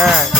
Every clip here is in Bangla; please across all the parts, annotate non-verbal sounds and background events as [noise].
Yeah.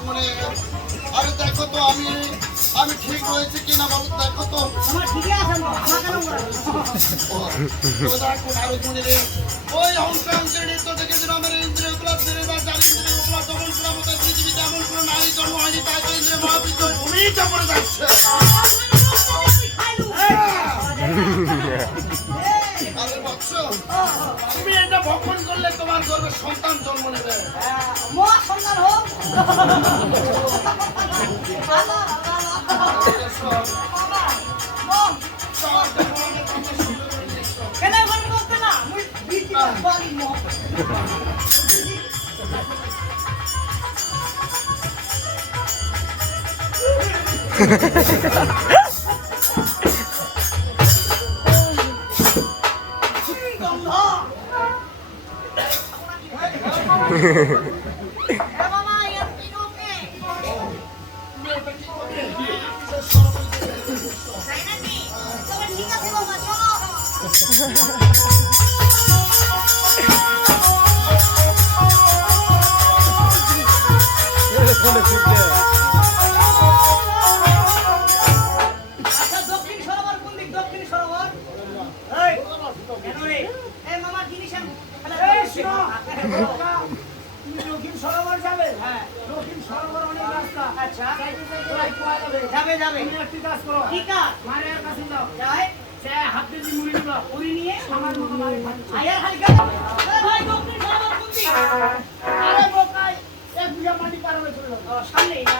মুনি আরে দেখো তো আমি আমি ঠিক রয়েছে কিনা বলো? দেখো তো। ওই হংসাংসের নৃত্য দেখে যেন আমার ইন্দ্রিয় ক্লাব ছেড়ে বা চাল ইন্দ্রিয় ক্লাব তখন শুনে পৃথিবীতে এমন কোনো নারী জন্ম হয়নি তাই তো ইন্দ্রিয় মহাবিদ্য তুমি করে যাচ্ছে। আরে বৎস তুমি এটা ভক্ষণ করলে তোমার গর্ভে সন্তান জন্ম নেবে কোন রে? এই [laughs] আমি- এই শোনো, তুমি দক্ষিণ সরোবর? যাবে হ্যাঁ, দক্ষিণ সরোবর অনেক রাস্তা। আচ্ছা। যাবে। যাবে, যাবে। তুমি একটি কাজ করো। কি কাজ? মারের কাছে যাও। যায়, সে হাত দিয়ে মুড়ি দিবা পুরী নিয়ে? আমার মতো মারে আয়ার হালকা। ভাই, দক্ষিণ সরোবর কোন আরে বোকাই। এক বিঘা মাটি পার হয়ে চলে যাবে। সামনেই না?